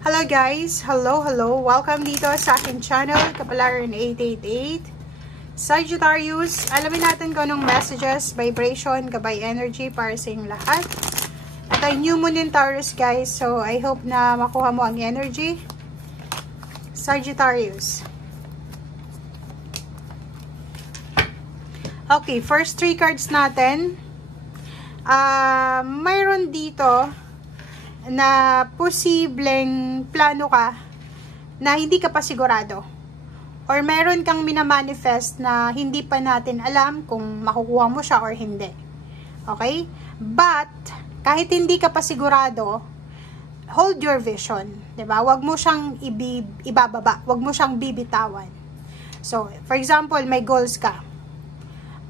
Hello guys! Hello! Welcome dito sa aking channel, Kapalaran 888. Sagittarius, alamin natin kung anong messages, vibration, gabay energy para sa inyong lahat. At ay new moon in Taurus guys, so I hope na makuha mo ang energy. Sagittarius. Okay, first 3 cards natin. Mayroon dito na posibleng plano ka na hindi ka pa sigurado or meron kang minamanifest na hindi pa natin alam kung makukuha mo siya or hindi. Okay? But kahit hindi ka pa sigurado, hold your vision, 'di ba? Huwag mo siyang ibababa, huwag mo siyang bibitawan. So, for example, may goals ka.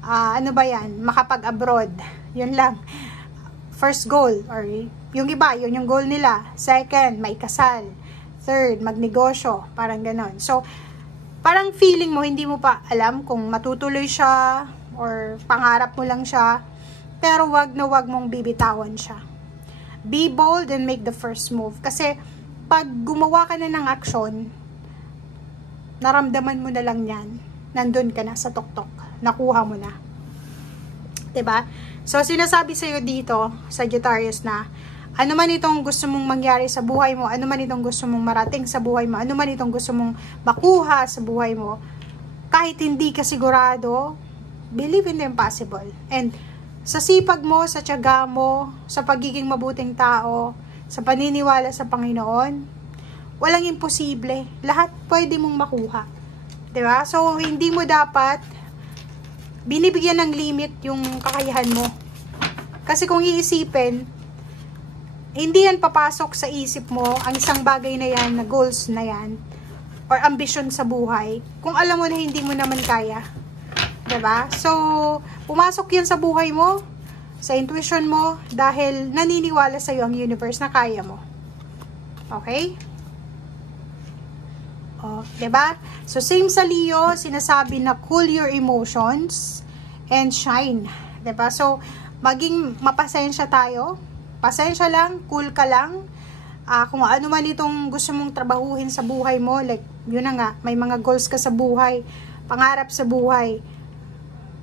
Ano ba 'yan? Makapag-abroad. 'Yun lang. First goal, or yung iba, yun yung goal nila. Second, may kasal. Third, magnegosyo. Parang ganon. So, parang feeling mo, hindi mo pa alam kung matutuloy siya or pangarap mo lang siya. Pero wag na wag mong bibitawan siya. Be bold and make the first move. Kasi, pag gumawa ka na ng aksyon, naramdaman mo na lang yan. Nandun ka na sa tuktok. Nakuha mo na. 'Di ba? So, sinasabi sa'yo dito, Sagittarius, na ano man itong gusto mong mangyari sa buhay mo, ano man itong gusto mong marating sa buhay mo, ano man itong gusto mong makuha sa buhay mo, kahit hindi ka sigurado, believe in the impossible. And sa sipag mo, sa tiyaga mo, sa pagiging mabuting tao, sa paniniwala sa Panginoon, walang imposible. Lahat pwede mong makuha. 'Di ba? So, hindi mo dapat binibigyan ng limit yung kakayahan mo. Kasi kung iisipin, hindi yan papasok sa isip mo, ang isang bagay na yan, na goals na yan, or ambition sa buhay, kung alam mo na hindi mo naman kaya. 'Di ba? So, pumasok yan sa buhay mo, sa intuition mo, dahil naniniwala sa'yo ang universe na kaya mo. Okay? Oh, 'di ba? So same sa Leo, sinasabi na cool your emotions and shine, 'di ba? So maging mapasensya tayo. Pasensya lang, cool ka lang. Kung ano man itong gusto mong trabahuhin sa buhay mo, like yun na nga, may mga goals ka sa buhay, pangarap sa buhay.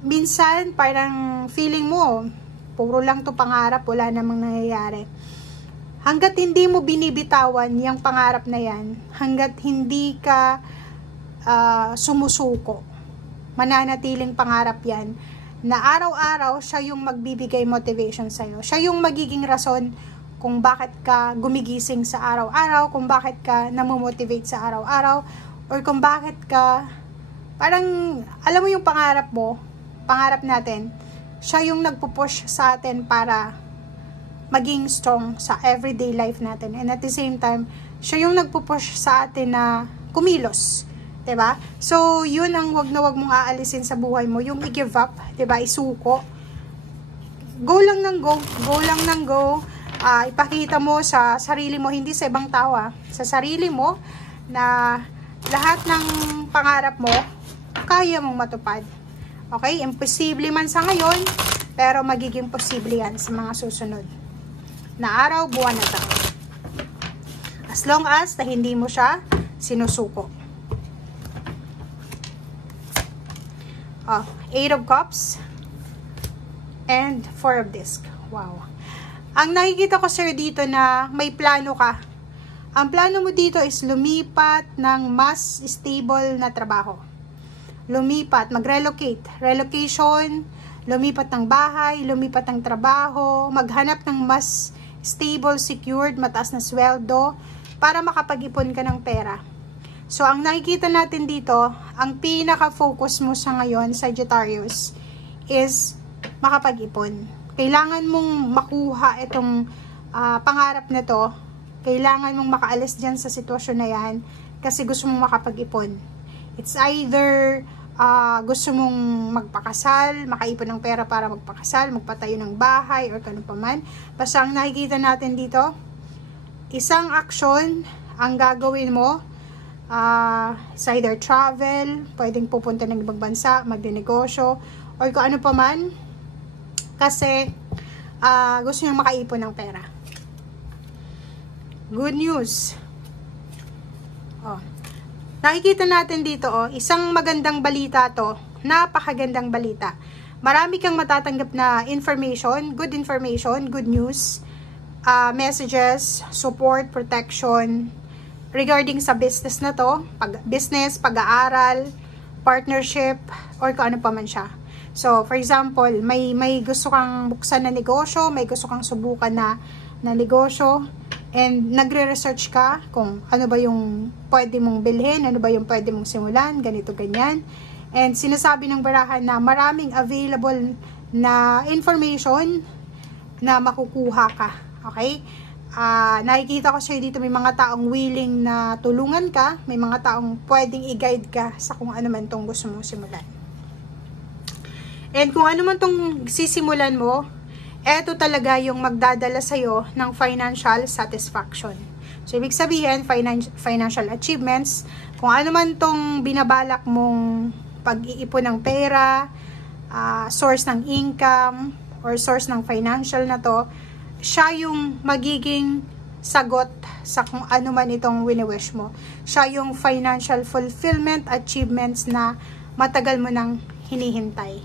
Minsan parang feeling mo puro lang 'to pangarap, wala namang nangyayari. Hanggat hindi mo binibitawan yung pangarap na yan, hanggat hindi ka sumusuko, mananatiling pangarap yan, na araw-araw siya yung magbibigay motivation sa'yo. Siya yung magiging rason kung bakit ka gumigising sa araw-araw, kung bakit ka namomotivate sa araw-araw, or kung bakit ka, parang, alam mo yung pangarap mo, pangarap natin, siya yung nagpupush sa atin para maging strong sa everyday life natin. And at the same time, siya yung nagpupush sa atin na kumilos. 'Di ba? So, yun ang wag na wag mong aalisin sa buhay mo. Yung i-give up, 'di ba? Isuko. Go lang ng go. Go lang ng go. Ipakita mo sa sarili mo, hindi sa ibang tao, sa sarili mo, na lahat ng pangarap mo, kaya mong matupad. Okay? Imposible man sa ngayon, pero magiging posible yan sa mga susunod na araw, buwan na taon. As long as na hindi mo siya sinusuko. Eight of Cups and Four of Discs. Wow. Ang nakikita ko sir dito na may plano ka. Ang plano mo dito is lumipat ng mas stable na trabaho. Lumipat, mag-relocate. Relocation, lumipat ng bahay, lumipat ng trabaho, maghanap ng mas stable, secured, mataas na sweldo para makapag-ipon ka ng pera. So, ang nakikita natin dito, ang pinaka-focus mo sa ngayon, Sagittarius, is makapag-ipon. Kailangan mong makuha itong pangarap na to. Kailangan mong makaalis dyan sa sitwasyon na yan kasi gusto mong makapag-ipon. It's either gusto mong magpakasal, makaipon ng pera para magpakasal, magpatayo ng bahay, or kano pa man. Basta ang nakikita natin dito, isang action ang gagawin mo, it's either travel, pwedeng pupunta ng ibang bansa, magnegosyo, or kung ano pa man, kasi gusto nyo makaipon ng pera. Good news. Oh. Nakikita natin dito, isang magandang balita to. Napakagandang balita. Marami kang matatanggap na information, good news, messages, support, protection, regarding sa business na to, pag-aaral, partnership, or kung ano pa man siya. So, for example, may gusto kang buksan na negosyo, may gusto kang subukan na negosyo, and nagre-research ka kung ano ba yung pwede mong bilhin, ano ba yung pwede mong simulan, ganito, ganyan. And sinasabi ng barahan na maraming available na information na makukuha ka. Okay? Nakikita ko sa'yo dito may mga taong willing na tulungan ka, may mga taong pwedeng i-guide ka sa kung ano man tong gusto mong simulan. And kung ano man tong sisimulan mo, eto talaga yung magdadala sa'yo ng financial satisfaction. So, ibig sabihin, financial achievements, kung ano man tong binabalak mong pag-iipon ng pera, source ng income, or source ng financial na to, siya yung magiging sagot sa kung ano man itong wini-wish mo. Siya yung financial fulfillment achievements na matagal mo nang hinihintay.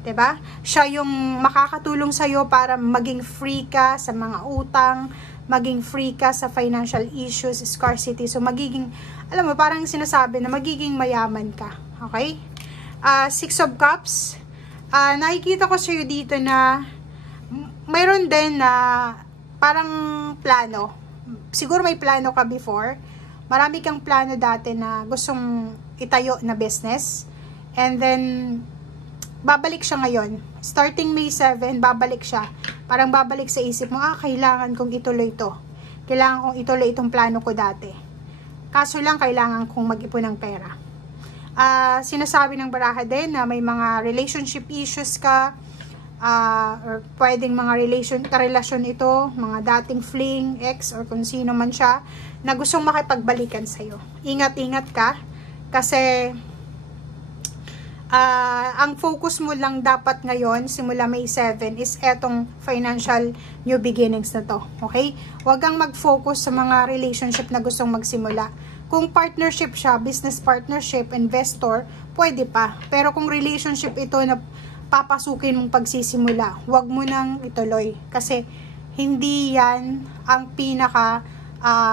'Di ba? Siya yung makakatulong sa iyo para maging free ka sa mga utang, maging free ka sa financial issues, scarcity. So magiging, alam mo, parang sinasabi na magiging mayaman ka. Okay? Six of Cups. Nakikita ko sa iyo dito na mayroon din na parang plano. Siguro may plano ka before. Marami kang plano dati na gustong itayo na business. And then babalik siya ngayon. Starting May 7, babalik siya. Parang babalik sa isip mo, kailangan kong ituloy ito. Kailangan kong ituloy itong plano ko dati. Kaso lang, kailangan kong mag-ipon ng pera. Sinasabi ng baraha din na may mga relationship issues ka, or pwedeng mga karelasyon ito, mga dating fling, ex, or kung sino man siya, na gustong makipagbalikan sa'yo. Ingat-ingat ka, kasi ang focus mo lang dapat ngayon, simula May 7, is etong financial new beginnings na to. Okay? Huwag kang mag-focus sa mga relationship na gustong magsimula. Kung partnership siya, business partnership, investor, pwede pa. Pero kung relationship ito na papasukin mong pagsisimula, huwag mo nang ituloy. Kasi hindi yan ang pinaka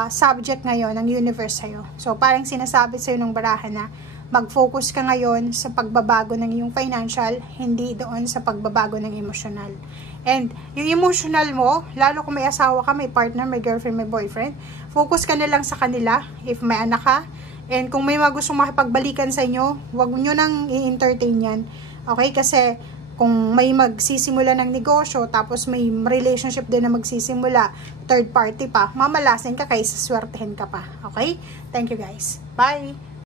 subject ngayon ng universe sa'yo. So, parang sinasabi sa'yo ng baraha na mag-focus ka ngayon sa pagbabago ng iyong financial, hindi doon sa pagbabago ng emotional. And yung emotional mo, lalo kung may asawa ka, may partner, may girlfriend, may boyfriend, focus ka na lang sa kanila if may anak ka. And kung may mga gustong makipagbalikan sa inyo, huwag nyo nang i-entertain yan. Okay? Kasi kung may magsisimula ng negosyo, tapos may relationship din na magsisimula, third party pa, mamalasin ka kaysa swertehin ka pa. Okay? Thank you guys. Bye!